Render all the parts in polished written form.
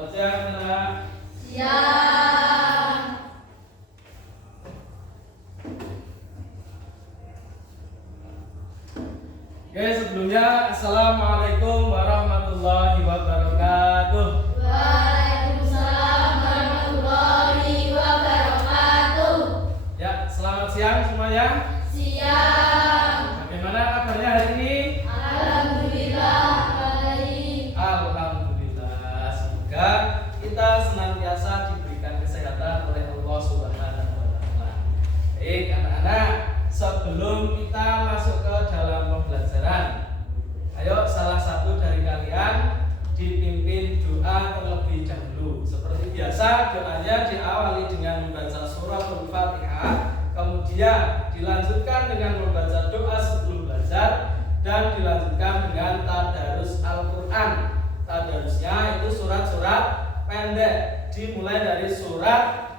Selamat siang, Nana. Siang. Oke, sebelumnya Assalamualaikum warahmatullahi wabarakatuh. Waalaikumsalam warahmatullahi wabarakatuh. Ya, selamat siang semuanya. Siang. Bagaimana kabarnya hari ini? Alhamdulillah baik. Alhamdulillah. Semoga kita senantiasa diberikan kesehatan oleh Allah Subhanahu wa taala. Baik, anak-anak, sebelum kita masuk ke dalam pembelajaran, ayo salah satu dari kalian dipimpin doa terlebih dahulu. Seperti biasa, doanya diawali dengan membaca surah Al-Fatihah, kemudian dilanjutkan dengan membaca doa sebelum belajar, dan dilanjutkan dengan tadarus Al-Quran. Tadarusnya itu surat-surat pendek, dimulai dari surat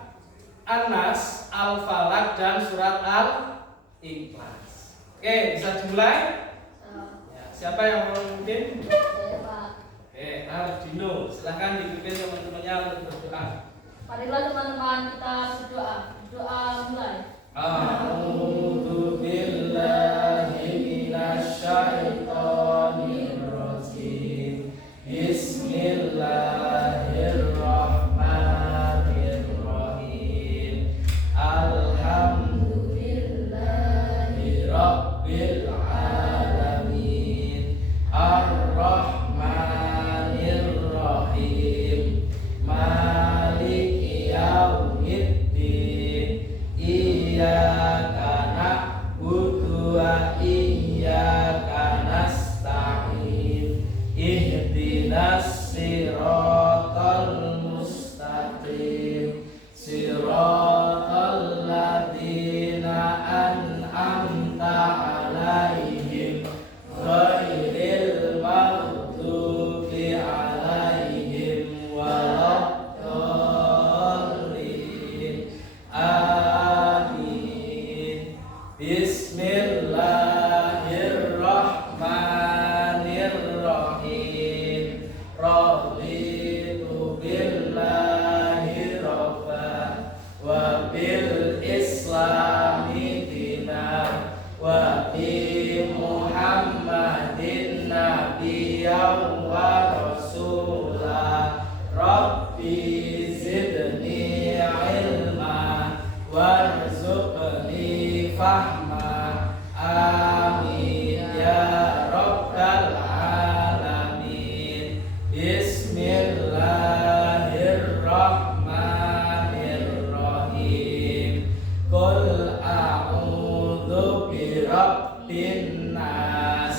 An-Nas, Al-Falaq, dan surat Al-Ikhlas. Oke, bisa dimulai? Ya, siapa yang mau memimpin? Saya Pak. Oke, Ardino, silahkan dipimpin teman-temannya untuk berdoa. Marilah teman-teman kita berdoa. Doa mulai. A'udzu billahi minasyaitonir rajim. Bismillahirrahmanirrahim. Alhamdulillahi rabbil alamin. Ar-Rahmanir Rahim. Maliki yaumiddin. Iyyaka na'budu wa iyyaka nasta'in. Ihdinas siratal mustaqim. Siratal ladzina an'amta 'alaihim ghairil maghdubi 'alaihim waladdallin. Amin. Bismillahirrahmanirrahim. Raditu billahi rabba wa bil islami dinan wa bi Muhammadin nabiyyan wa rasulah. Rabbi zidni ilma warzuqni fahma. Amin ya rabbal alamin. Bismillahirrahmanirrahim. Qul a'udzu birabbin nas,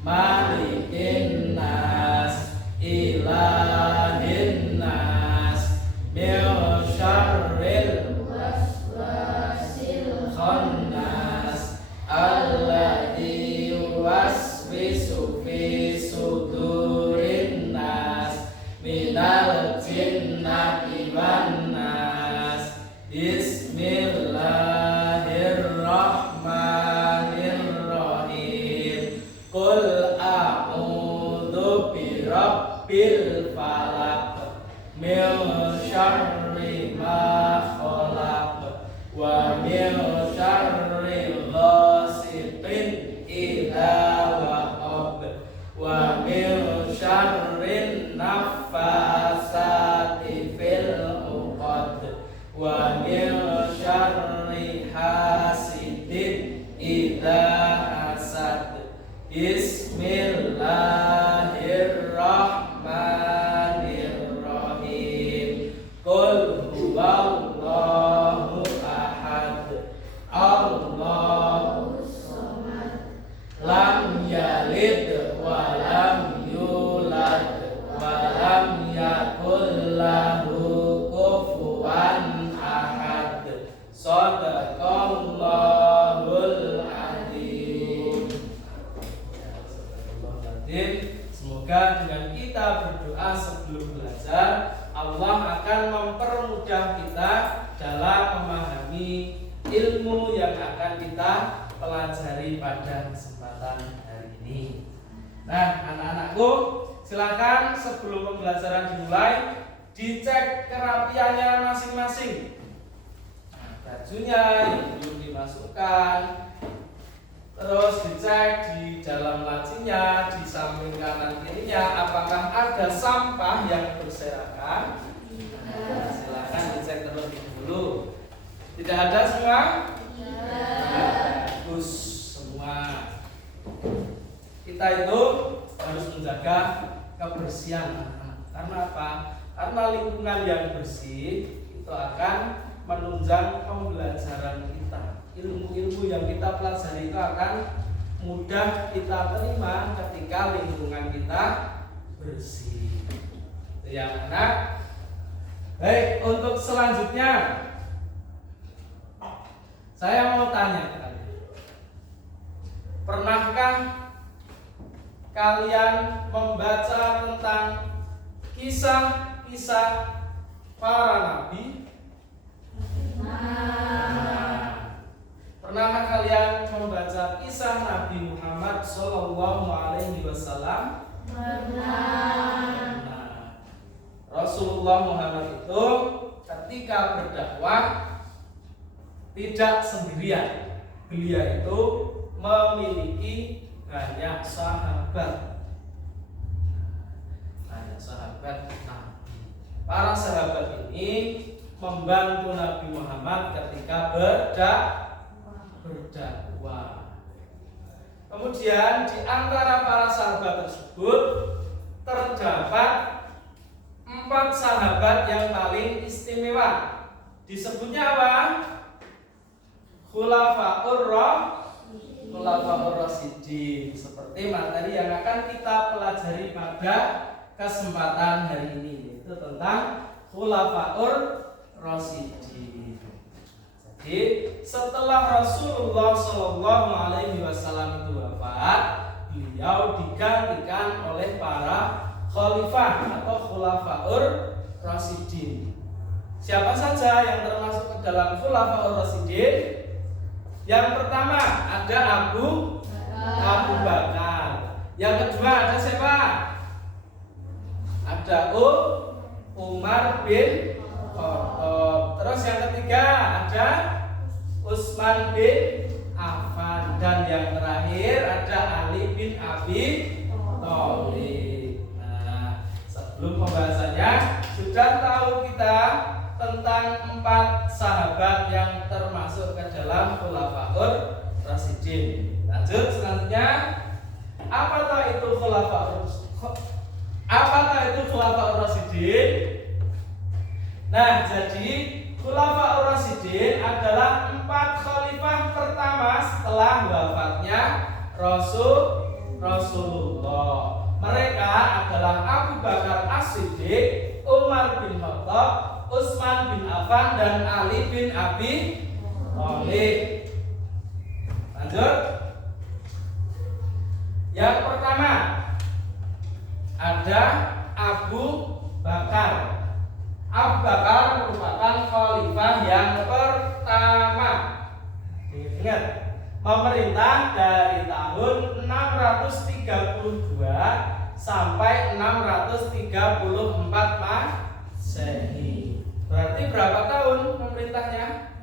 malikin nas, ilahin nas, min syarril Waswasil khannas, alladzi yuwaswisu fi sudurin nas, minal jinnati wan nas. Bismillahirrahmanirrahim. Qul a'udzu birabbil falaq, min syarri ma khalaq, wa min syarri ghasiqin idza waqab, wa min syarri naffasati fil uqad, wa min syarri hasidin idza hasad. Bismillahirrahmanirrahim. Qul huwallahu ahad, Allahus Somad. lam yalid wa lam yulad wa lam yakul lahu kufuwan ahad. Shadaqallahul adzim. Semoga dengan kita berdoa sebelum belajar, Allah akan mempermudah kita dalam memahami ilmu yang akan kita pelajari pada kesempatan hari ini. Nah, anak-anakku, silakan sebelum pembelajaran dimulai, dicek kerapiannya masing-masing. Nah, bajunya yang belum dimasukkan, terus dicek di dalam lacinya, di samping kanan kirinya, apakah ada sampah yang berserakan. Nah, silakan dicek terlebih dahulu. Tidak ada semua? Bagus semua. Kita itu harus menjaga kebersihan anak-anak. Karena apa? Karena lingkungan yang bersih itu akan menunjang pembelajaran kita. Ilmu-ilmu yang kita pelajari itu akan mudah kita terima ketika lingkungan kita bersih. Itu yang anak. Baik, untuk selanjutnya saya mau tanya ke kalian. Pernahkah kalian membaca tentang kisah-kisah para nabi? Pernahkah kalian membaca kisah Nabi Muhammad Sallallahu Alaihi Wasallam? Rasulullah Muhammad itu ketika berdakwah tidak sendirian. Beliau itu memiliki banyak sahabat. Nabi. Para sahabat ini membantu Nabi Muhammad ketika berdakwah. Kemudian di antara para sahabat tersebut terdapat 4 sahabat yang paling istimewa. Disebutnya apa? Khulafaur Rasyidin. Seperti materi yang akan kita pelajari pada kesempatan hari ini, yaitu tentang Khulafaur Rasyidin. Jadi setelah Rasulullah Shallallahu Alaihi Wasallam itu wafat, beliau digantikan oleh para khalifah atau Khulafaur Rasyidin. Siapa saja yang termasuk ke dalam Khulafaur Rasyidin? Yang pertama ada Abu Bakar. Yang kedua ada siapa? Ada Umar bin Khattab. Terus yang ketiga ada Utsman bin Affan. Dan yang terakhir ada Ali bin Abi Thalib. Nah, sebelum pembahasannya sudah tahu kita tentang 4 sahabat yang termasuk ke dalam Khulafaur Rasyidin. Lanjut selanjutnya, apakah itu Khulafaur Rasyidin? Nah, jadi Khulafaur Rasyidin adalah 4 khalifah pertama setelah wafatnya Rasulullah. Mereka adalah Abu Bakar As-Siddiq, Umar bin Khattab, Utsman bin Affan, dan Ali bin Abi Thalib. Lanjut. Yang pertama ada Abu Bakar. Abu Bakar merupakan khalifah yang pertama. Ingat, memerintah dari tahun 632 sampai 634 Masehi. Berarti berapa tahun pemerintahnya?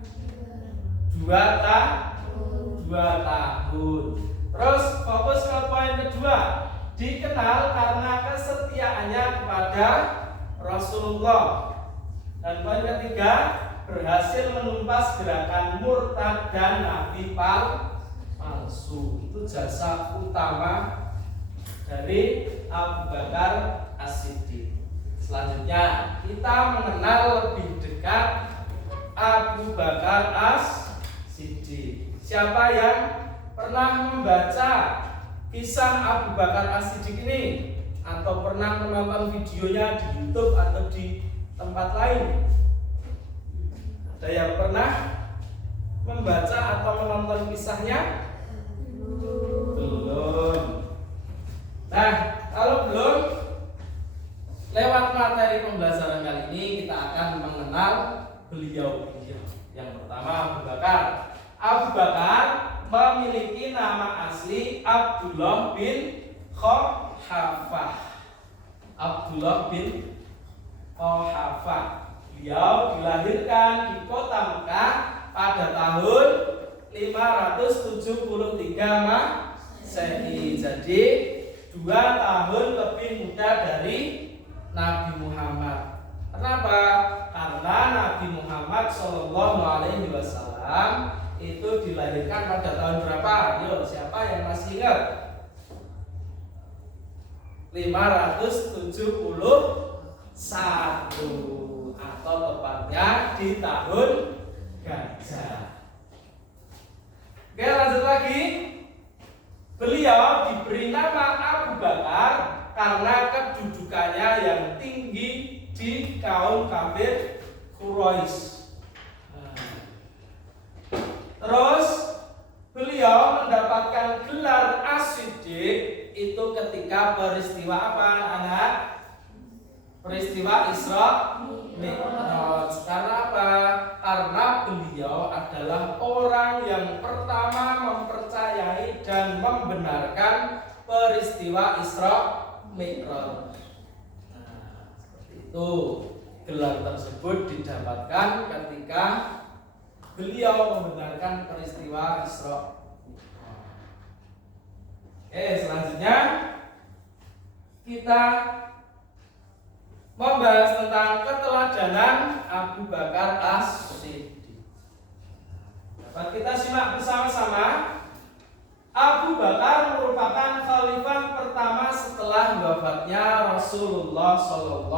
2 tahun. Terus fokus ke poin kedua. Dikenal karena kesetiaannya kepada Rasulullah. Dan poin ketiga, berhasil menumpas gerakan murtad dan nabi palsu. Itu jasa utama dari Abu Bakar As-Siddiq. Selanjutnya kita mengenal lebih dekat Abu Bakar As-Siddiq. Siapa yang pernah membaca kisah Abu Bakar As-Siddiq ini atau pernah menonton videonya di YouTube atau di tempat lain? Ada yang pernah membaca atau menonton kisahnya? Belum. Nah, kalau belum, lewat materi pembelajaran kali ini kita akan mengenal beliau. Yang pertama Abu Bakar. Abu Bakar memiliki nama asli Abdullah bin Khuhafah. Abdullah bin Quhafa. Beliau dilahirkan di kota Mekah pada tahun 573 Masehi. Jadi 2 tahun lebih muda dari Nabi Muhammad. Kenapa? Karena Nabi Muhammad SAW itu dilahirkan pada tahun berapa? Yo, siapa yang masih ingat? 571 atau tepatnya di tahun gajah. Oke, lanjut lagi. Beliau diberi nama Abu Bakar karena kedudukannya yang tinggi di kaum kafir Quraisy. Terus beliau mendapatkan gelar As-Siddiq itu ketika peristiwa apa, anak? Peristiwa Isra Mi'raj. Karena apa? Karena beliau adalah orang yang pertama mempercayai dan membenarkan peristiwa Isra Mi'raj. Nah, seperti itu. Gelar tersebut didapatkan ketika beliau membenarkan peristiwa Isra. Oke, selanjutnya kita membahas tentang keteladanan Abu Bakar As-Siddiq. Dapat kita simak bersama-sama. Abu Bakar merupakan khalifah pertama setelah wafatnya Rasulullah SAW.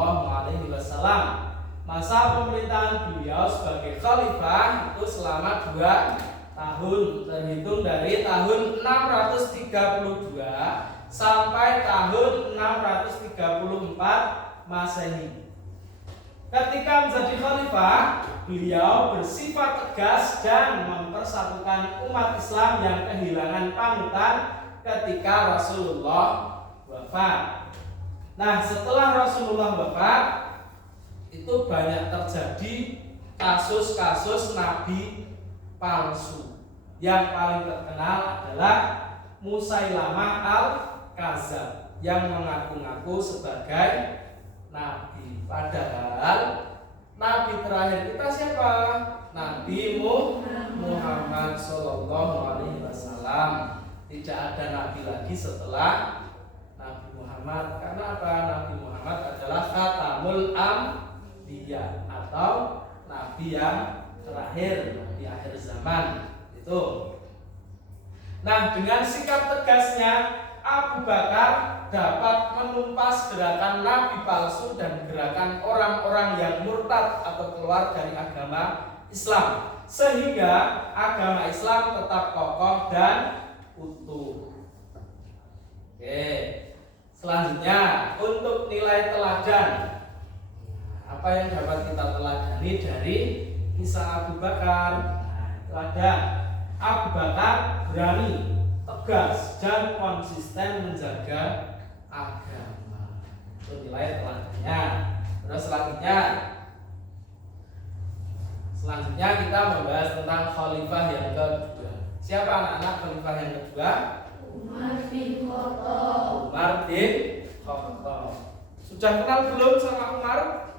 Masa pemerintahan beliau sebagai khalifah itu selama 2 tahun, terhitung dari tahun 632 sampai tahun 634 Masehi. Ketika menjadi khalifah, beliau bersifat tegas dan mempersatukan umat Islam yang kehilangan panutan ketika Rasulullah wafat. Nah, setelah Rasulullah wafat, itu banyak terjadi kasus-kasus nabi palsu. Yang paling terkenal adalah Musailamah al-Kadzab yang mengaku-ngaku sebagai nabi. Padahal nabi terakhir kita siapa? Nabi Muhammad SAW. Tidak ada nabi lagi setelah Nabi Muhammad. Karena apa? Nabi Muhammad adalah khatamul anbiya atau nabi yang terakhir, nabi akhir zaman. Itu. Nah, dengan sikap tegasnya Abu Bakar dapat menumpas gerakan nabi palsu dan gerakan orang-orang yang murtad atau keluar dari agama Islam, sehingga agama Islam tetap kokoh dan utuh. Oke, selanjutnya untuk nilai teladan. Apa yang dapat kita teladani dari kisah Abu Bakar? Teladan Abu Bakar berani, tegas dan konsisten menjaga agama. Itu nilai teladannya. Terus selanjutnya kita membahas tentang khalifah yang kedua. Siapa anak-anak khalifah yang kedua? Umar bin Khattab. Umar bin Khattab. Sudah kenal belum sama Umar?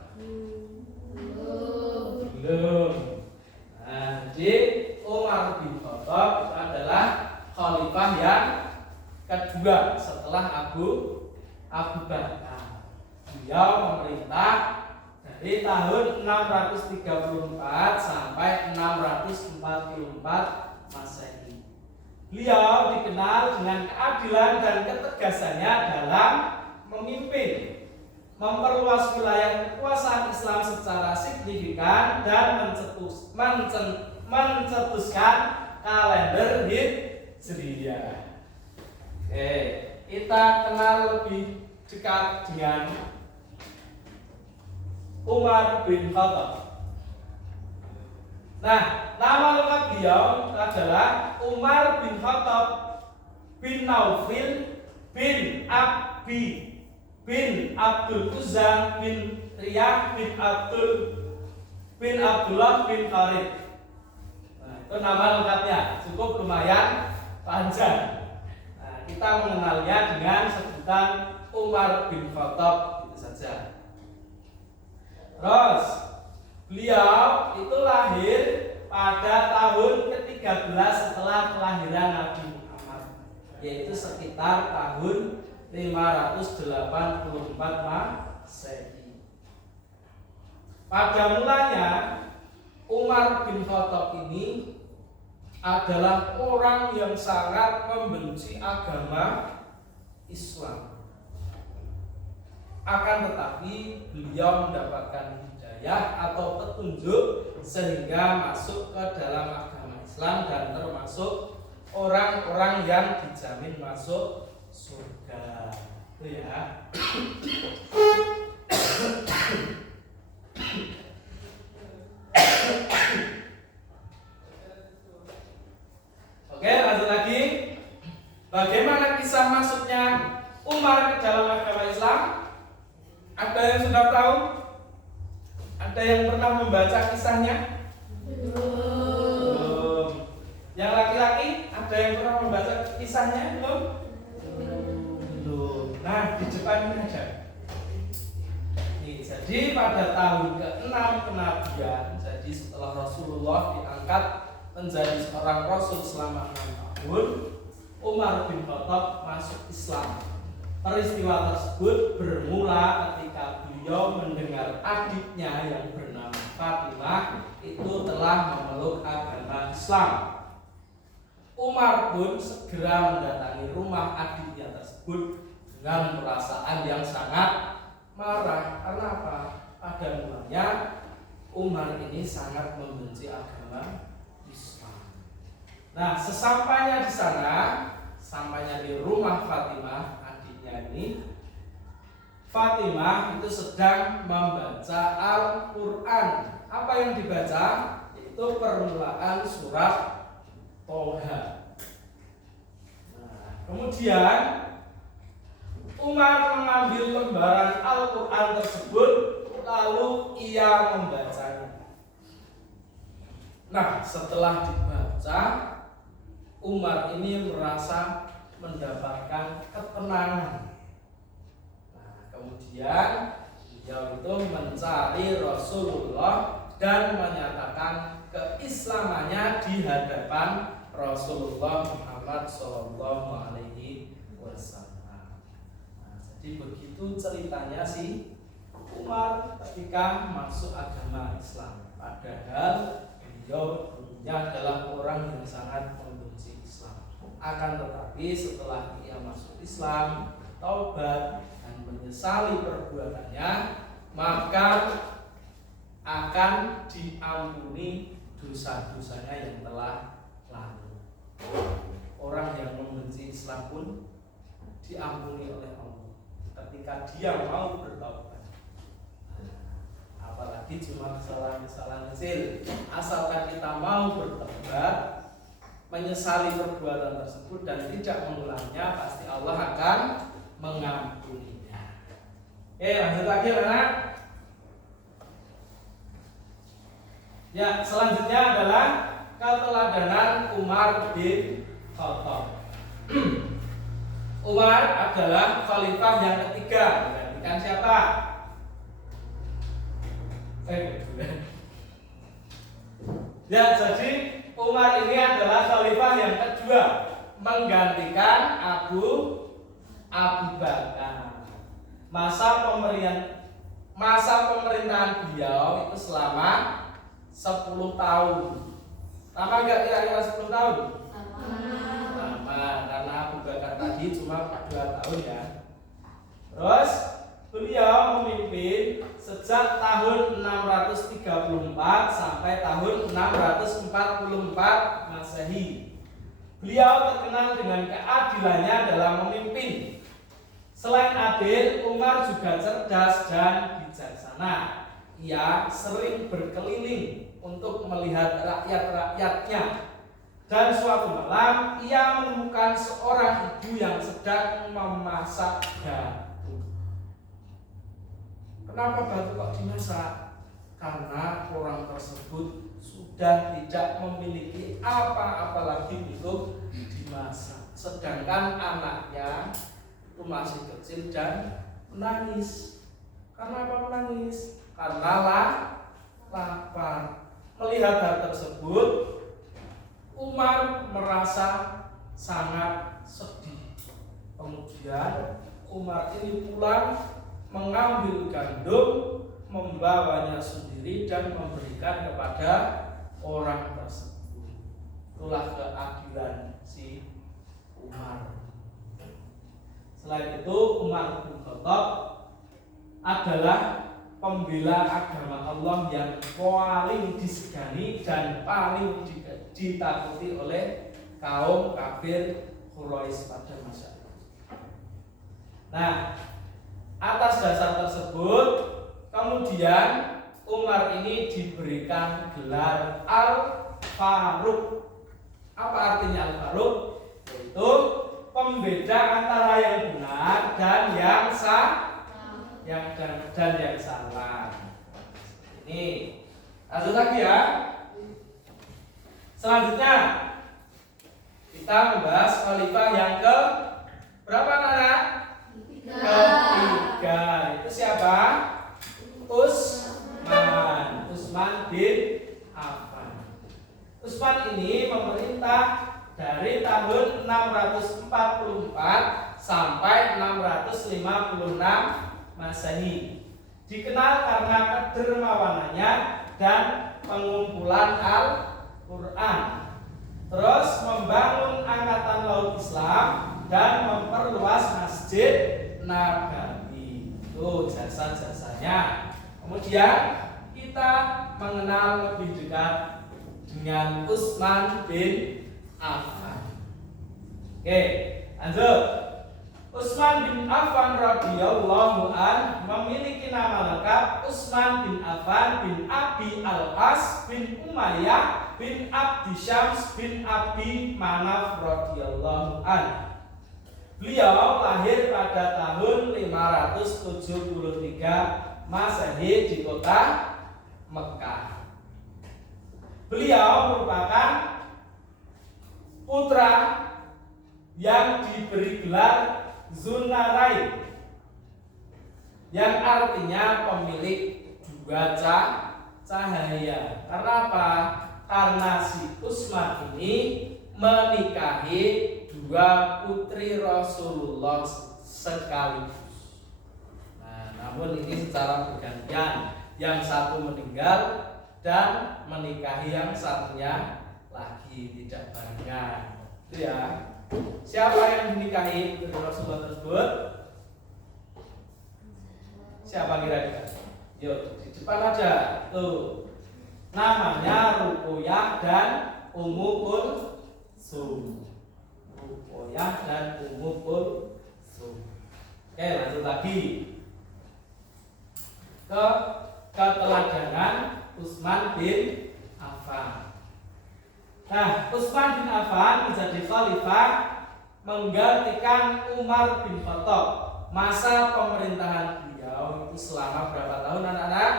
Belum. Nah, jadi Umar bin Khattab adalah khalifah yang kedua setelah Abu Bakar. Beliau memerintah dari tahun 634 sampai 644 Masehi. Beliau dikenal dengan keadilan dan ketegasannya dalam memimpin, memperluas wilayah kekuasaan Islam secara signifikan dan mencetuskan kalender Hijriyah. Oke, kita kenal lebih dekat dengan Umar bin Khattab. Nah, nama lengkap beliau adalah Umar bin Khattab bin Naufil bin Abi bin Abdul Uzza bin Riyah bin Abdullah bin Khalid. Nah, itu nama lengkapnya, cukup lumayan panjang. Nah, kita mengenalnya dengan sebutan Umar bin Khattab, itu saja. Terus beliau itu lahir pada tahun ke-13 setelah kelahiran Nabi Muhammad, yaitu sekitar tahun 584 Masehi. Pada mulanya Umar bin Khattab ini adalah orang yang sangat membenci agama Islam. Akan tetapi beliau mendapatkan hidayah atau petunjuk sehingga masuk ke dalam agama Islam dan termasuk orang-orang yang dijamin masuk surga. Itu ya. Oke, lanjut lagi. Bagaimana kisah masuknya Umar ke dalam agama Islam? Ada yang sudah tahu? Ada yang pernah membaca kisahnya? Belum. Yang laki-laki, ada yang pernah membaca kisahnya? Belum. Nah, di depan ini aja. Jadi pada tahun ke-6 kenabian, jadi setelah Rasulullah diangkat menjadi seorang Rasul selama 6 tahun, Umar bin Khattab masuk Islam. Peristiwa tersebut bermula ketika beliau mendengar adiknya yang bernama Fatimah itu telah memeluk agama Islam. Umar pun segera mendatangi rumah adiknya tersebut dengan perasaan yang sangat marah. Karena apa? Pada mulanya Umar ini sangat membenci agama Islam. Nah, sesampainya di sana, sampainya di rumah Fatimah adiknya ini, Fatimah itu sedang membaca Al-Quran. Apa yang dibaca? Itu permulaan surat Toha. Nah, kemudian Umar mengambil lembaran Al-Quran tersebut, lalu ia membacanya. Nah, setelah dibaca, Umar ini merasa mendapatkan ketenangan. Nah, kemudian beliau itu mencari Rasulullah dan menyatakan keislamannya di hadapan Rasulullah Muhammad SAW. Jadi begitu ceritanya si Umar ketika masuk agama Islam. Padahal beliau dulunya adalah orang yang sangat membenci Islam. Akan tetapi setelah ia masuk Islam, taubat dan menyesali perbuatannya, maka akan diampuni dosa-dosanya yang telah lalu. Orang yang membenci Islam pun diampuni oleh Allah ketika dia mau bertaubat. Apalagi cuma kesalahan-kesalahan kecil, asalkan kita mau bertaubat, menyesali perbuatan tersebut dan tidak mengulangnya, pasti Allah akan mengampuninya. Oke, lanjut lagi anak. Ya, selanjutnya adalah keteladanan Umar bin Khattab. Umar adalah khalifah yang ketiga, menggantikan siapa? Ya, jadi Umar ini adalah khalifah yang kedua, menggantikan Abu Bakar. Masa pemerintahan beliau itu selama 10 tahun. Lama enggak kira-kira 10 tahun? Karena Abu Bakar tadi cuma 2 tahun ya. Terus beliau memimpin sejak tahun 634 sampai tahun 644 Masehi. Beliau terkenal dengan keadilannya dalam memimpin. Selain adil, Umar juga cerdas dan bijaksana. Ia sering berkeliling untuk melihat rakyat-rakyatnya. Dan suatu malam ia menemukan seorang ibu yang sedang memasak batu. Kenapa batu kok dimasak? Karena orang tersebut sudah tidak memiliki apa-apa lagi untuk dimasak. Sedangkan anaknya itu masih kecil dan menangis. Karena apa menangis? karena lapar. Melihat hal tersebut, Umar merasa sangat sedih. Kemudian Umar ini pulang mengambil gandum, membawanya sendiri dan memberikan kepada orang tersebut. Itulah keadilan si Umar. Selain itu, Umar bin Khattab adalah pembela agama Allah yang paling disegani dan paling ditakuti oleh kaum kafir Quraisy pada masa itu. Nah, atas dasar tersebut, kemudian Umar ini diberikan gelar Al-Faruq. Apa artinya Al-Faruq? Yaitu pembeda antara yang benar dan yang yang salah. Ini lanjut lagi ya. Selanjutnya kita membahas khalifah yang ke berapa anak? Ketiga. Itu siapa? Utsman bin Affan. Utsman ini memerintah dari tahun 644 sampai 656 Masehi. Dikenal karena kedermawanannya dan pengumpulan Al-Quran. Terus membangun angkatan laut Islam dan memperluas Masjid Nabawi. Itu jasa-jasanya. Kemudian kita mengenal lebih dekat dengan Utsman bin Affan. Oke, lanjut. Utsman bin Affan radhiyallahu an memiliki nama lengkap Utsman bin Affan bin Abi Al-As bin Umayyah bin Abdi Syams bin Abi Manaf radhiyallahu an. Beliau lahir pada tahun 573 Masehi di kota Mekah. Beliau merupakan putra yang diberi gelar Zunarain, yang artinya pemilik dua cahaya. Karena apa? Karena si Utsman ini menikahi dua putri Rasulullah sekaligus. Nah, namun ini secara bergantian, yang satu meninggal dan menikahi yang satunya lagi, tidak barengan. Itu ya. Siapa yang dinikahi putri Rasulullah tersebut? Siapa kira-kira? Yuk, di depan aja. Tuh. Namanya Ruqayyah dan Ummu Kulsum. Ruqayyah dan Ummu Kulsum. Oke, lanjut lagi. Ke keteladanan Utsman bin Affan. Nah, Utsman bin Affan menjadi khalifah menggantikan Umar bin Khattab. Masa pemerintahan beliau itu selama berapa tahun anak-anak?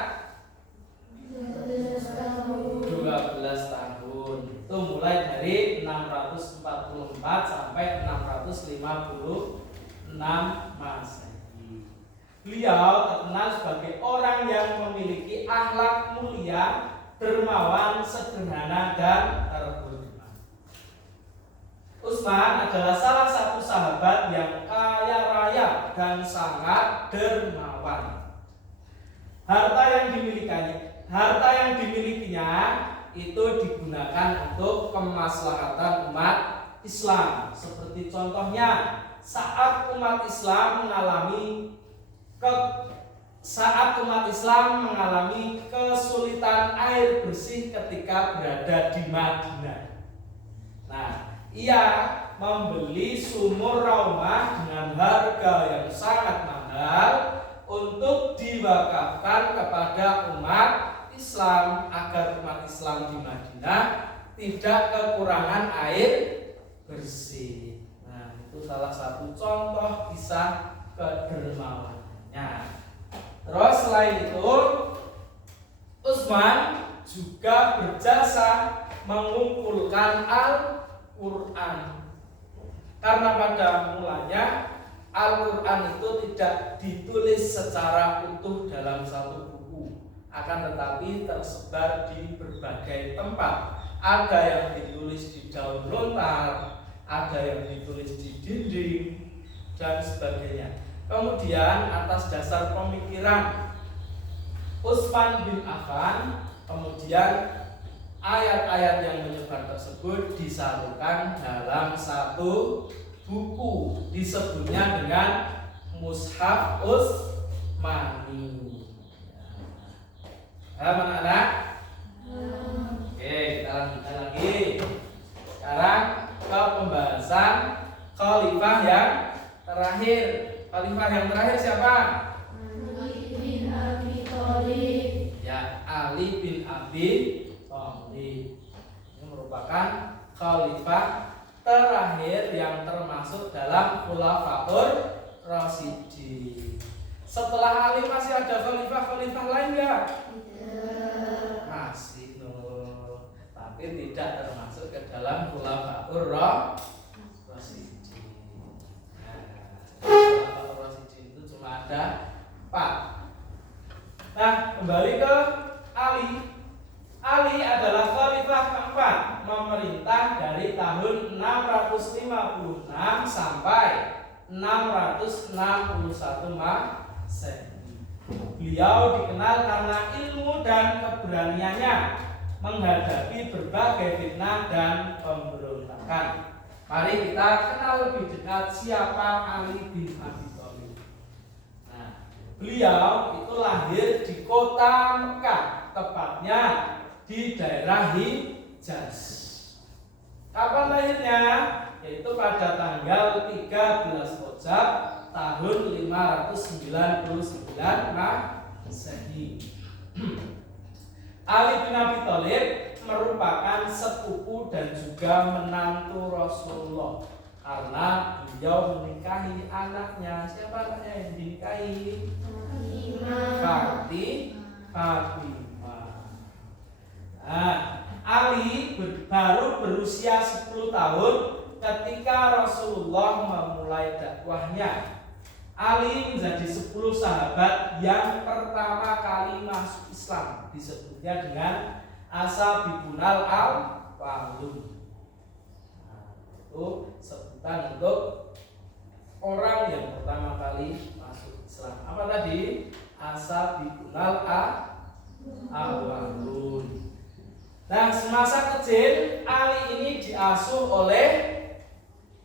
12 tahun. Itu mulai dari 644 sampai 656 Masehi. Beliau terkenal sebagai orang yang memiliki akhlak mulia, dermawan, sederhana, dan terhormat. Utsman adalah salah satu sahabat yang kaya raya dan sangat dermawan. Harta yang dimilikinya itu digunakan untuk kemaslahatan umat Islam. Seperti contohnya saat umat Islam mengalami kesulitan air bersih ketika berada di Madinah. Nah, ia membeli sumur Raumah dengan harga yang sangat mahal untuk diwakafkan kepada umat Islam agar umat Islam di Madinah tidak kekurangan air bersih. Nah, itu salah satu contoh kisah kedermawanannya. Terus selain itu, Utsman juga berjasa mengumpulkan Al-Quran. Karena pada mulanya Al-Quran itu tidak ditulis secara utuh dalam satu buku, akan tetapi tersebar di berbagai tempat. Ada yang ditulis di daun lontar, ada yang ditulis di dinding, dan sebagainya. Kemudian atas dasar pemikiran Utsman bin Affan, kemudian ayat-ayat yang menyebar tersebut disalurkan dalam satu buku, disebutnya dengan Mushaf Utsmani. Paham anak-anak? Oke, kita lanjutkan lagi. Sekarang ke pembahasan khalifah yang terakhir. Khalifah yang terakhir siapa? Ali bin Abi Thalib. Ya, Ali bin Abi Thalib. Ini merupakan khalifah terakhir yang termasuk dalam Khulafaur Rasyidin. Setelah Ali masih ada khalifah-khalifah lain enggak? Masih no. Tapi tidak termasuk ke dalam Khulafaur Rasyidin. Khulafaur Rasyidin itu cuma ada 4. Nah, kembali ke Ali. Ali adalah khalifah keempat, memerintah dari tahun 656 sampai 661 Masehi. Beliau dikenal karena ilmu dan keberaniannya menghadapi berbagai fitnah dan pemberontakan. Mari kita kenal lebih dekat siapa Ali bin Abi Thalib. Nah, beliau itu lahir di kota Mekah, tepatnya di daerah Hijaz. Kapan lahirnya? Yaitu pada tanggal 13 Rajab tahun 599 Masehi. Ali bin Abi Thalib merupakan sepupu dan juga menantu Rasulullah karena beliau menikahi anaknya. Siapa anaknya yang dinikahi? Fatimah. Nah, Ali baru berusia 10 tahun ketika Rasulullah memulai dakwahnya. Ali menjadi 10 sahabat yang pertama kali masuk Islam, disebutnya dengan Ashabibunal Awwalun. Nah, itu sebutan untuk orang yang pertama kali masuk Islam. Apa tadi? Ashabibunal Awwalun. Nah, semasa kecil Ali ini diasuh oleh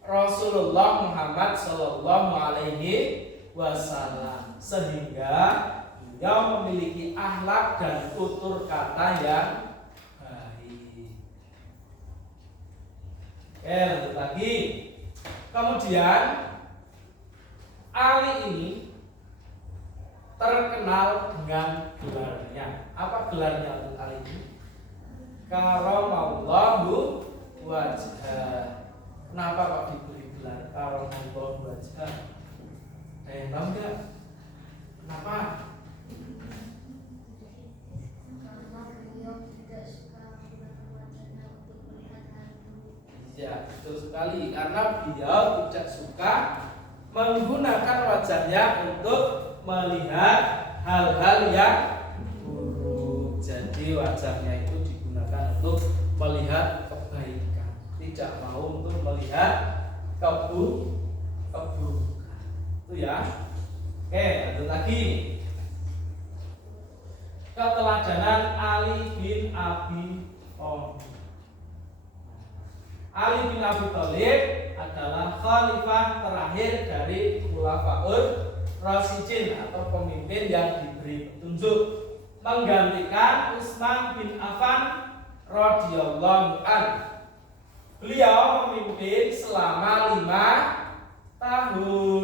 Rasulullah Muhammad Sallallahu Alaihi Wasallam, sehingga beliau memiliki akhlak dan tutur kata yang baik. Oke, lanjut lagi. Kemudian Ali ini terkenal dengan gelarnya. Apa gelarnya untuk Ali ini? Karamallahu wajhah. Kenapa kok diberi gelar karamallahu wajhah? Ada yang tahu nggak? Kenapa? Karena beliau tidak suka menggunakan wajahnya untuk melihat hantu. Ya, betul sekali. Karena beliau tidak suka menggunakan wajahnya untuk melihat hal-hal yang buruk. Jadi wajahnya itu untuk melihat kebaikan, tidak mau untuk melihat keburukan. Itu ya. Oke, lanjut lagi. Keteladanan Ali bin Abi Thalib. Ali bin Abi Thalib adalah khalifah terakhir dari Khulafaur Rasyidin atau pemimpin yang diberi petunjuk, menggantikan Utsman bin Affan radhiyallahu anhu. Beliau memimpin selama 5 tahun,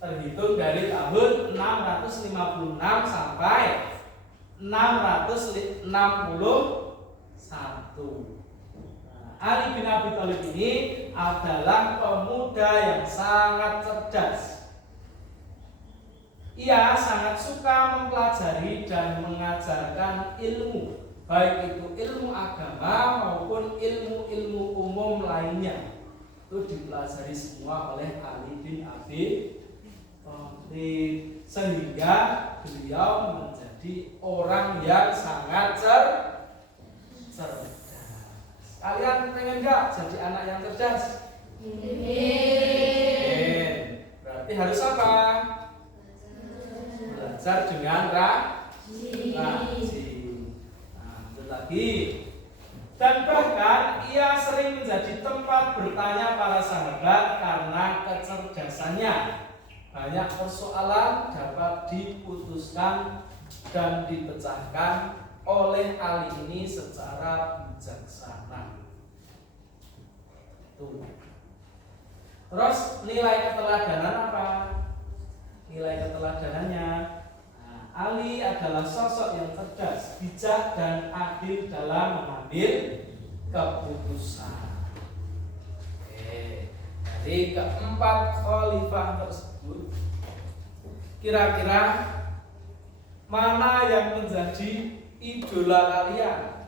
terhitung dari tahun 656 sampai 661. Ali bin Abi Thalib ini adalah pemuda yang sangat cerdas. Ia sangat suka mempelajari dan mengajarkan ilmu, baik itu ilmu agama maupun ilmu-ilmu umum lainnya. Itu dipelajari semua oleh Ali bin Abi Sehingga beliau menjadi orang yang sangat cerdas. Kalian pengen nggak jadi anak yang cerdas? Pengen. Berarti harus apa? Belajar dengan rajin. Nah, itu lagi. Dan bahkan ia sering menjadi tempat bertanya para sahabat karena kecerdasannya. Banyak persoalan dapat diputuskan dan dipecahkan oleh Ali ini secara bijaksana. Tuh. Terus nilai keteladanan apa? Nilai keteladanannya, nah, Ali adalah sosok yang cerdas, bijak dan adil dalam mengambil keputusan. Dari keempat khalifah tersebut, kira-kira mana yang menjadi idola kalian?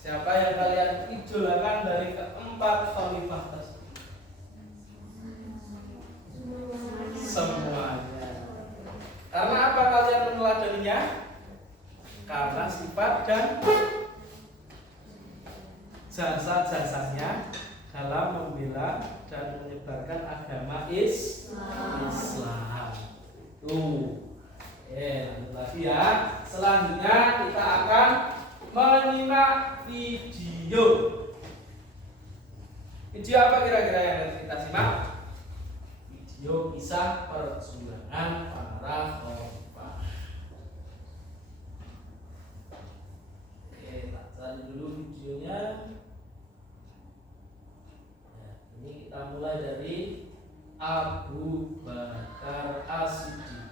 Siapa yang kalian idolakan dari keempat khalifah tersebut? Semuanya. Karena apa kalian meneladaninya? Karena sifat dan jasa-jasanya dalam membela dan menyebarkan agama Islam. Tuh. Lanjut lagi ya. Selanjutnya kita akan menyimak video. Video apa kira-kira yang akan kita simak? Video kisah perjuangan para khalifah. Tak cari dulu videonya. Ini kita mulai dari Abu Bakar As-Siddiq.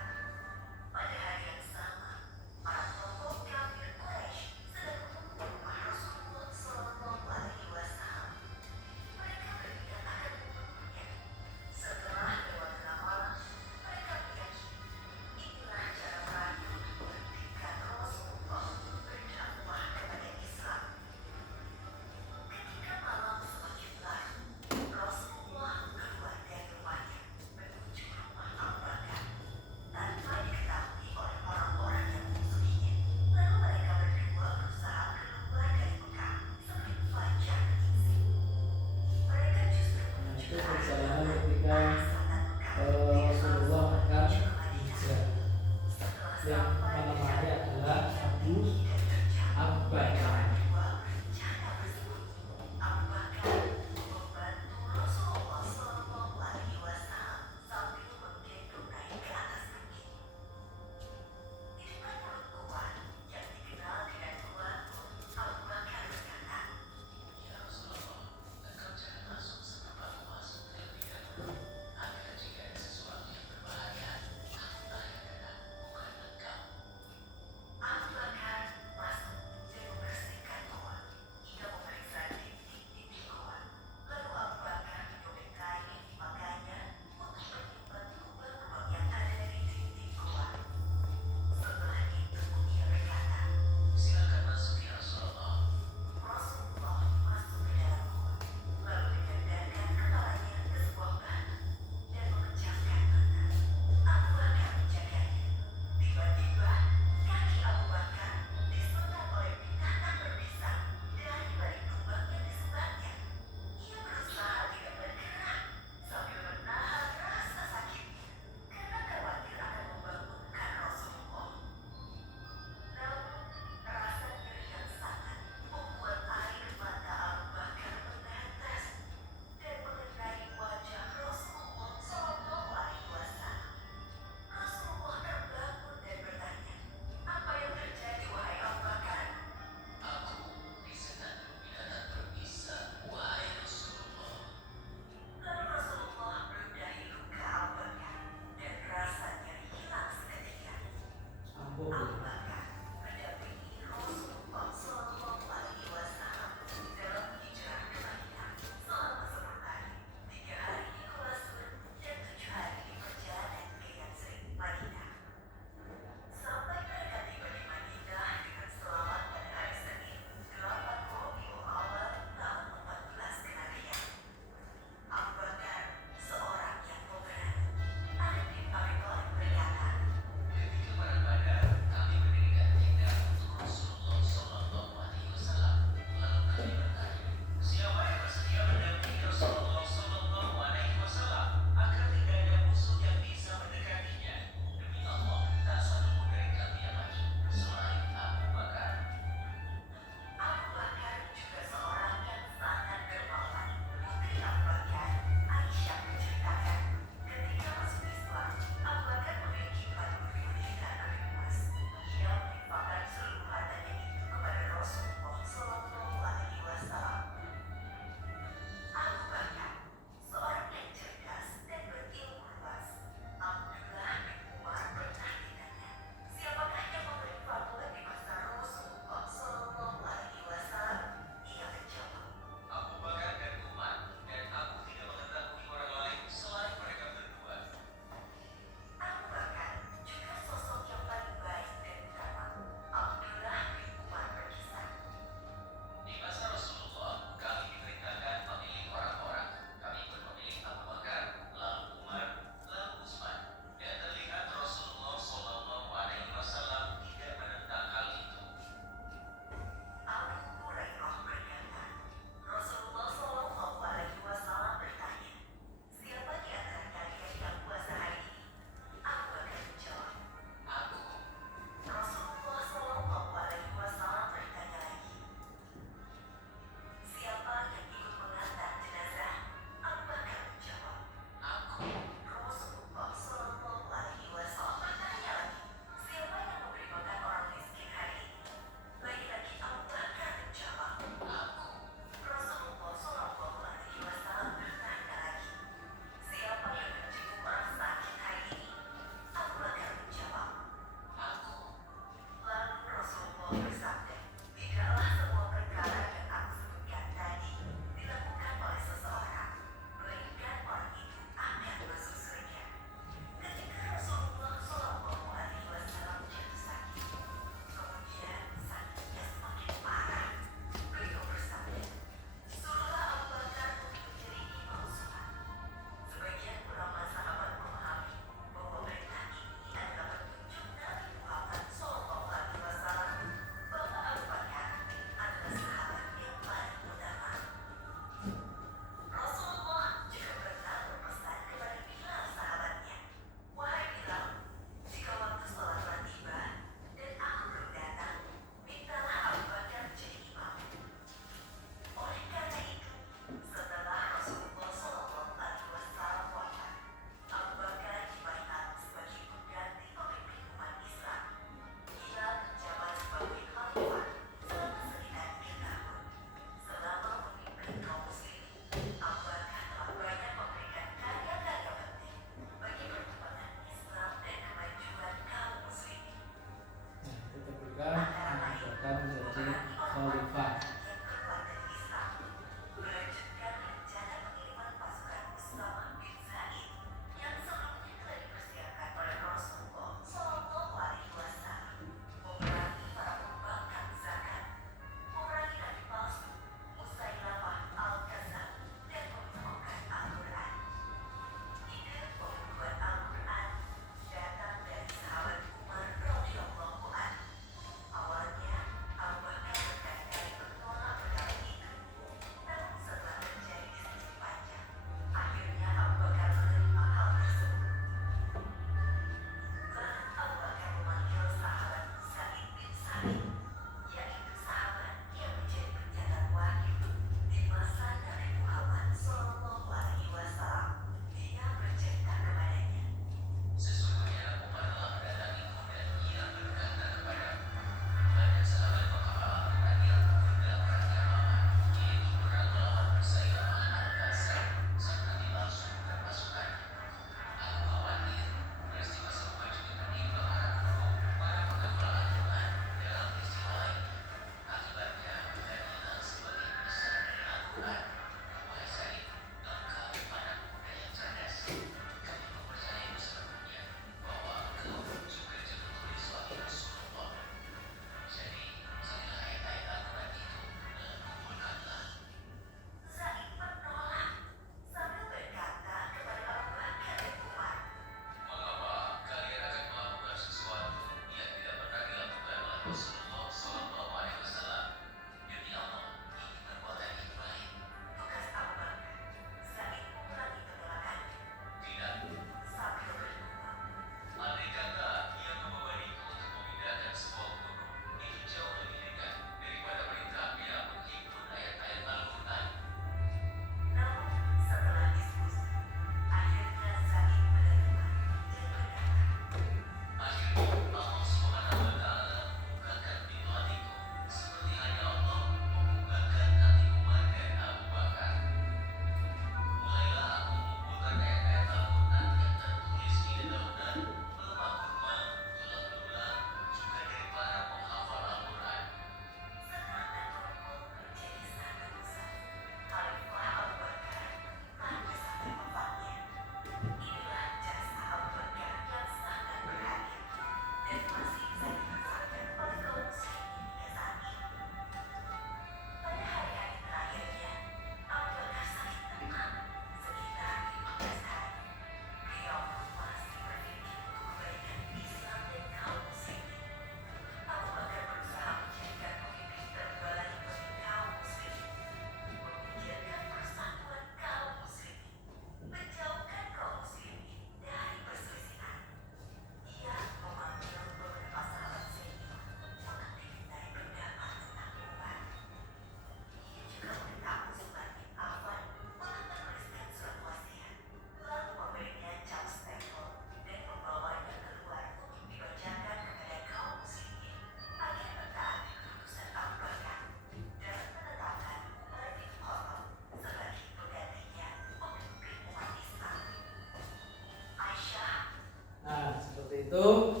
yaitu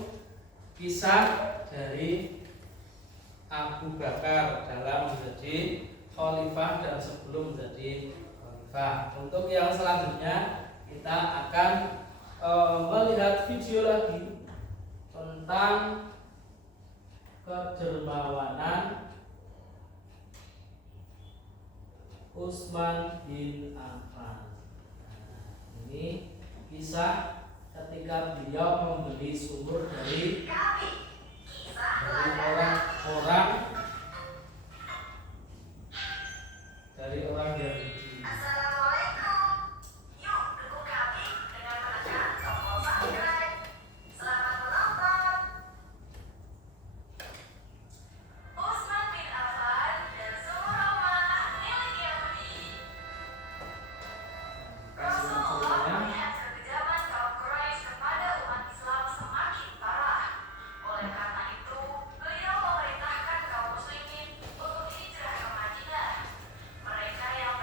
kisah dari Abu Bakar dalam menjadi khalifah dan sebelum menjadi khalifah. Untuk yang selanjutnya kita akan melihat video lagi tentang kedermawanan Utsman bin Affan. Ini kisah ketika beliau membeli sumur dari orang Yahudi. Assalamualaikum. Yuk dukung kami dengan menekan tombol subscribe. Selamat menonton. Utsman bin Affan dan sumur rumah milik Yahudi. Rasulullah melihat kekejaman kaum Quraisy kepada umat Islam semakin parah. Oleh karena itu, beliau memerintahkan kaum muslimin untuk hijrah ke Madinah. Mereka yang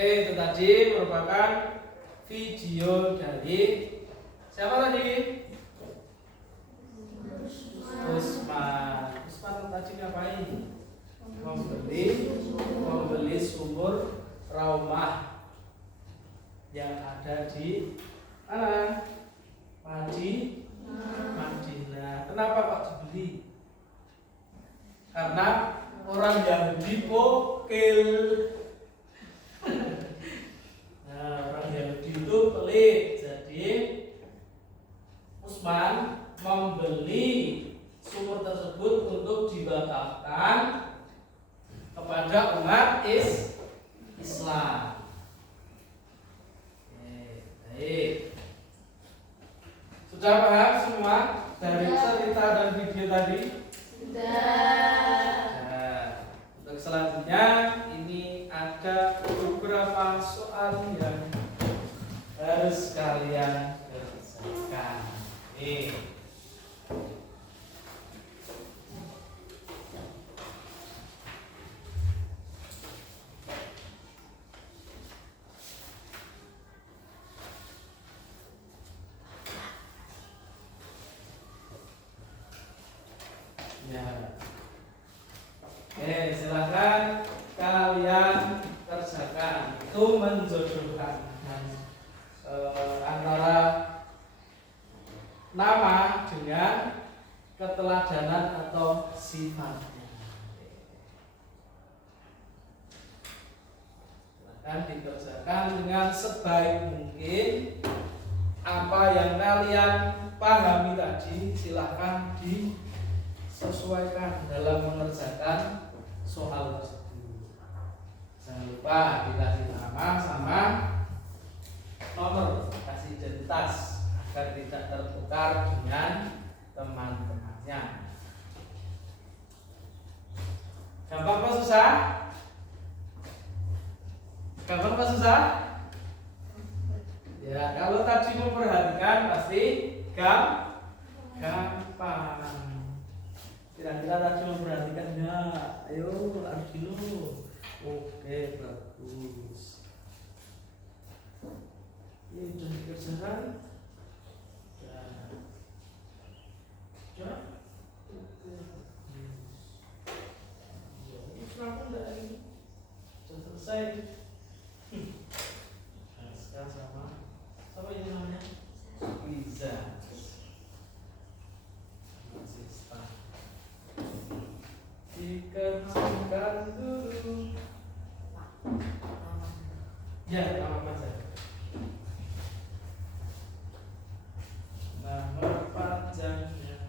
Oke, itu tadi merupakan video dari siapa tadi? Usman. Usman tadi ngapain? Membeli sumur Raumah yang ada di mana? Madinah. Kenapa kok dibeli? Karena orang Yahudi pokil. Nah, orang Yahudi itu pelit. Jadi Usman membeli sumur tersebut untuk diwakafkan kepada umat Islam. Baik. Sudah paham semua dari cerita dan video tadi? Nah, untuk selanjutnya ini ada beberapa soal yang harus kalian kerjakan. Ya. Oke, silahkan kalian kerjakan. Itu menjodohkan antara nama dengan keteladanan atau sifatnya. Silahkan dikerjakan dengan sebaik mungkin. Apa yang kalian pahami tadi silahkan disesuaikan dalam mengerjakan soal tersebut. Jangan lupa dikasih nama sama nomor, kasih identitas agar tidak tertukar dengan teman-temannya. Gampang apa susah? Gampang apa susah? Ya, kalau tadi memperhatikan pasti gampang. Kira-kira tadi memperhatikan enggak? Ayo, Ardino. Oke, bagus. Ini sudah dikerjakan. Sudah? Oke. Kenapa enggak ini? Sudah selesai. Nah, sekarang sama ini namanya? Pizza. Dikerjakan dulu. Ya, nama saja. Nama panjangnya.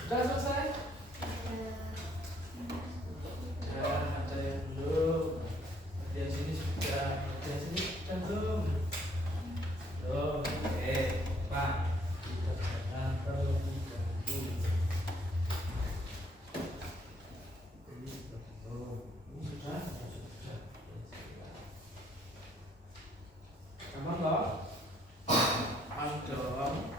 Sudah selesai? Ya, ada yang belum. Bagian sini sudah, bagian sini sudah belum. Belum. Oke, Pak. Dikerjakan terlebih dahulu. Ini belum. Ini sudah? Sudah. Gampang kok? Gampang dong.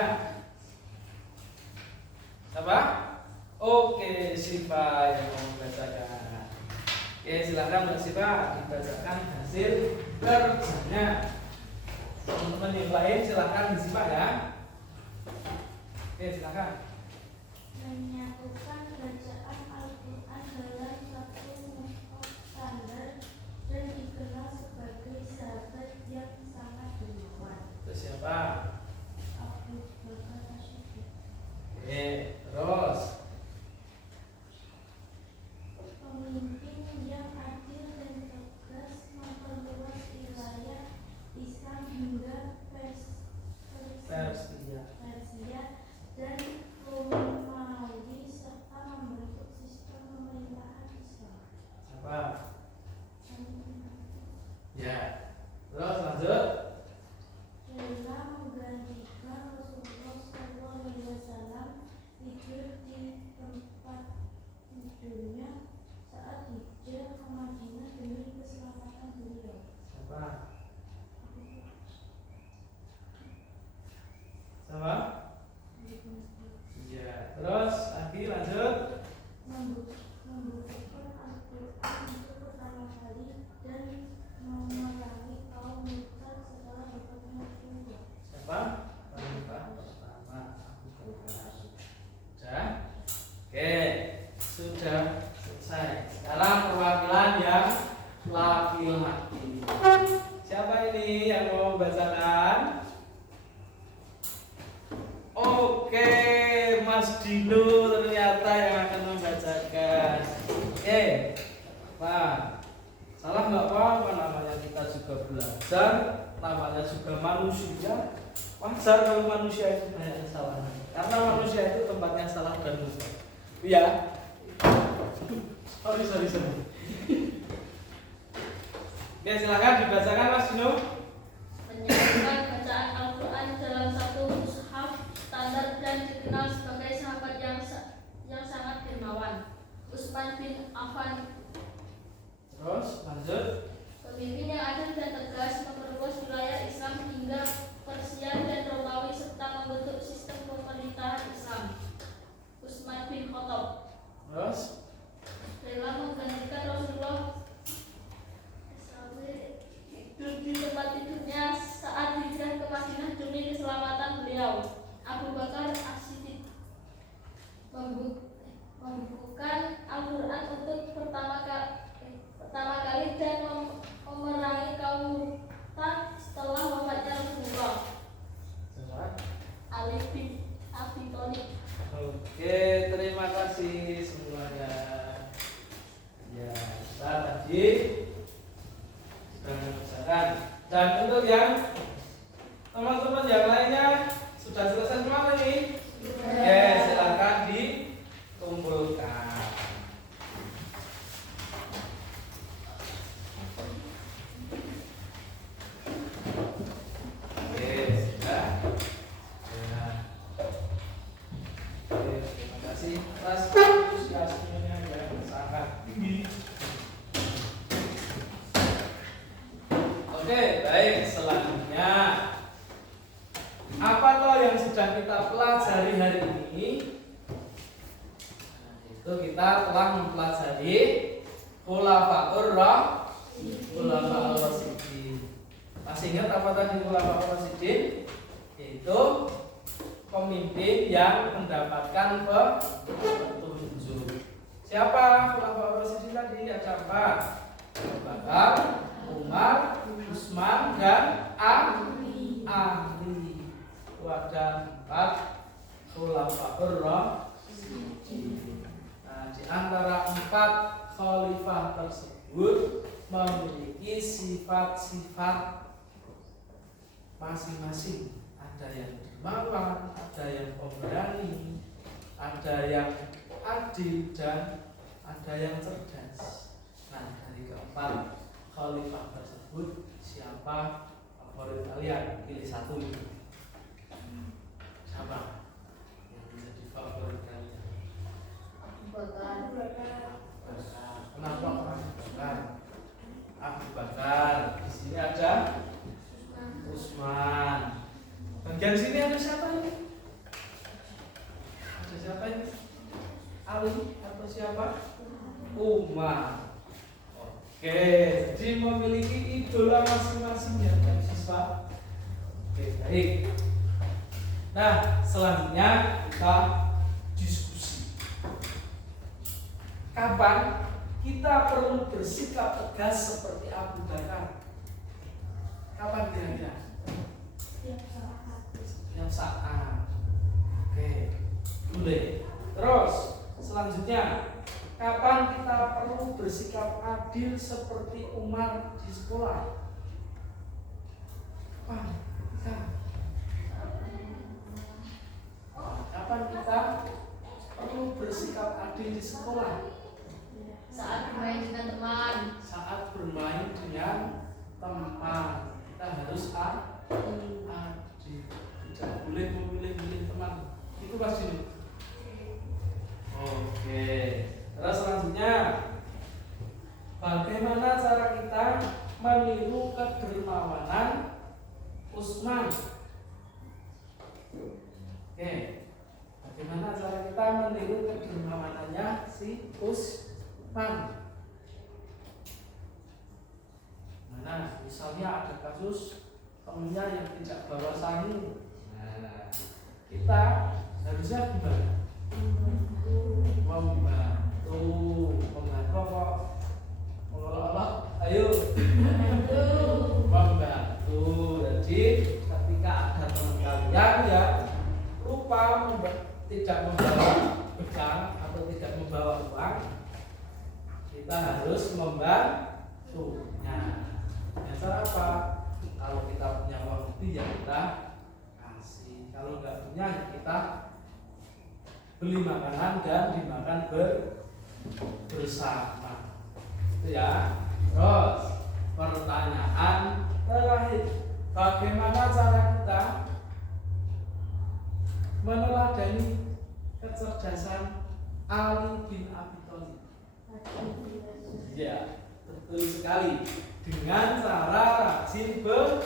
selanjutnya apa? Oke, Siva yang mau membacakan. Oke, silakan Mbak Siva dibacakan hasil kerjanya. Teman-teman yang lain silakan disimak ya. Oke, silakan. Menyatukan bacaan Al-Quran dalam satu mushaf standar dan dikenal sebagai sahabat yang sangat dermawan. Itu siapa? Abu Bakar As-Siddiq. Oke, terus. Pemimpin yang adil dan tegas memperluas wilayah Islam hingga Persia. Persia dan Romawi serta membentuk sistem pemerintahan Islam. Siapa? Ya. Terus lanjut. Rela menggantikan Rasulullah SAW tidur di tempat tidurnya saat hijrah ke Madinah demi keselamatan beliau. Siapa? Siapa? Iya. Terus lagi lanjut. Membukukan Al-Quran untuk pertama kali dan memerangi kaum Mu'tad setelah wafatnya Rasulullah. Siapa? Khalifah pertama Abu Bakar. Sudah? Oke, sudah selesai. Sekarang perwakilan yang laki-laki. Siapa ini yang mau membacakan? Oke, Mas Dino ternyata yang akan membacakan. Oke, nah, salah nggak apa-apa, namanya kita juga belajar, namanya juga manusia. Wajar kalau manusia itu banyak kesalahan, karena manusia itu tempatnya salah dan dosa. Iya. Sorry. Oke, silakan dibacakan Mas Dino. Menyatukan bacaan Al-Quran dalam satu mushaf standar dan dikenal sebagai sahabat yang sangat dermawan. Utsman bin Affan, Terus lanjut. pemimpin yang adil dan tegas, memperluas wilayah Islam hingga Persia dan Romawi serta membentuk sistem pemerintahan Islam. Utsman bin Khattab, Terus rela menggantikan Rasulullah di tempat tidurnya saat hijrah ke Madinah demi keselamatan beliau. Abu Bakar As-Siddiq, membukukan Al-Quran untuk pertama kali dan memerangi kaum Mu'tad setelah wafatnya Rasulullah. Siapa? Ali bin Abi Thalib. Oke, terima kasih semuanya. Ya, kita tadi sudah mengerjakan. Dan untuk yang teman-teman yang lainnya sudah selesai semua ini? Oke, silakan dikumpulkan. Oke, sudah. Ya. Oke, terima kasih atas antusiasmenya yang sangat tinggi. Oke, baik, selanjutnya apa toh yang sudah kita pelajari hari ini? Itu kita telah mempelajari Khulafaur Rasyidin. Masih ingat apa tadi Khulafaur Rasyidin? Itu pemimpin yang mendapatkan petunjuk. Siapa Khulafaur Rasyidin tadi? Ada empat: Abu Bakar, Umar, Utsman, dan Ali. Itu ada empat Khulafaur Rasyidin. Nah, di antara empat khalifah tersebut memiliki sifat-sifat masing-masing. Ada yang dermawan, ada yang pemberani, ada yang adil, dan ada yang cerdas. Nah, dari keempat khalifah tersebut, siapa favorit kalian? Pilih satu itu. Siapa yang menjadi favorit kalian? Bakar. Kenapa Abu Bakar? Abu Bakar. Di sini ada Utsman. Bagian sini ada siapa ini? Ali atau siapa? Umar. Oke, jadi memiliki idola masing-masing ya dari siswa. Oke, baik. Nah, selanjutnya kita diskusi. Kapan kita perlu bersikap tegas seperti Abu Bakar? Kapan kira-kira? Setiap saat. Oke, boleh. Terus selanjutnya, kapan kita perlu bersikap adil seperti Umar di sekolah? Kapan kita perlu bersikap adil di sekolah? Saat bermain dengan teman. Saat bermain dengan teman, kita harus adil. Tidak boleh memilih-milih teman. Itu pasti. Oke. Terus selanjutnya, bagaimana cara kita meniru kedermawanan Utsman? Oke. Bagaimana cara kita meniru kedermawanannya si Utsman? Mana? Misalnya ada kasus temennya yang tidak bawa sangu. Nah, kita harusnya gimana? Membantu kok mengolok-olok, ayo membantu. Jadi ketika ada teman kalian ya lupa tidak membawa bekal atau tidak membawa uang, kita harus membantunya. Dengan cara apa? Kalau kita punya uang lebih ya kita kasih. Kalau nggak punya ya kita beli makanan dan dimakan bersama. Itu ya. Terus pertanyaan terakhir, bagaimana cara kita meneladani kecerdasan Ali bin Abi Thalib? Ya, betul sekali. Dengan cara rajin belajar.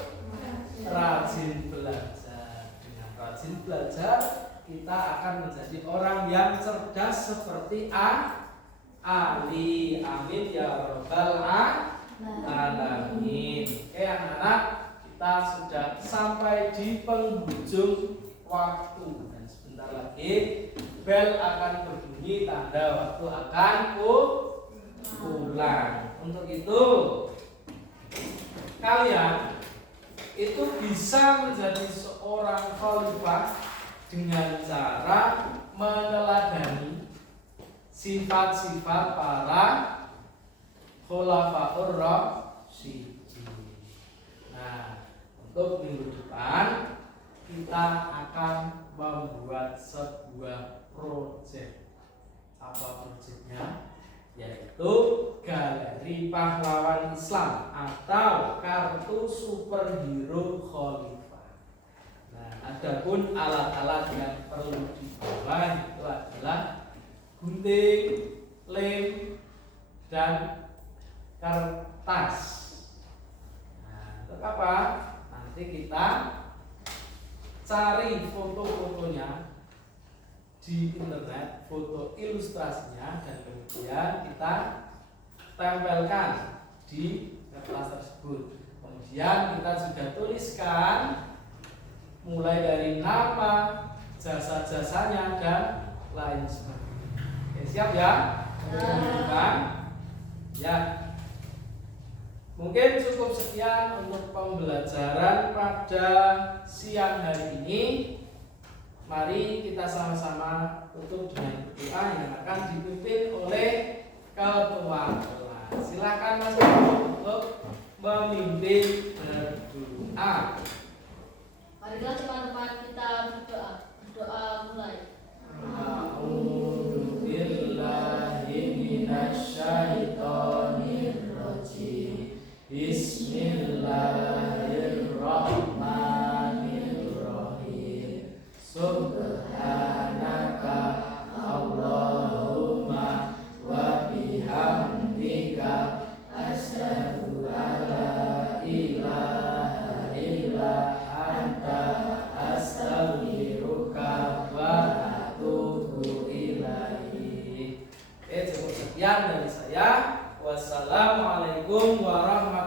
Dengan rajin belajar, kita akan menjadi orang yang cerdas seperti Ali. Amin ya rabbal alamin. Oke anak-anak, kita sudah sampai di penghujung waktu dan sebentar lagi bel akan berbunyi tanda waktu akan pulang. Untuk itu kalian itu bisa menjadi seorang khalifah dengan cara meneladani sifat-sifat para khulafaur rasyidin. Nah, untuk minggu depan kita akan membuat sebuah proyek. Apa proyeknya? Yaitu Galeri Pahlawan Islam atau kartu superhero khalifah. Nah, adapun alat-alat yang perlu dibawa itu adalah gunting, lem, dan kertas. Nah, untuk apa? Nanti kita cari foto-fotonya di internet, foto ilustrasinya, dan kemudian kita tempelkan di kertas tersebut. Kemudian kita juga tuliskan mulai dari nama, jasa-jasanya, dan lain sebagainya. Oke, siap ya? Ya. Mungkin cukup sekian untuk pembelajaran pada siang hari ini. Mari kita sama-sama tutup dengan doa yang akan dipimpin oleh ketua kelas. Silakan Mas untuk memimpin berdoa. Marilah teman-teman kita berdoa. Berdoa mulai. A'udzu billahi minasyaitonir rajim. Bismillahirrahmanirrahim. Subhanaka Allahumma wa bihamdika asyhadu an la ilaha illa anta astaghfiruka Sekian dari saya. Wassalamualaikum warahmatullahi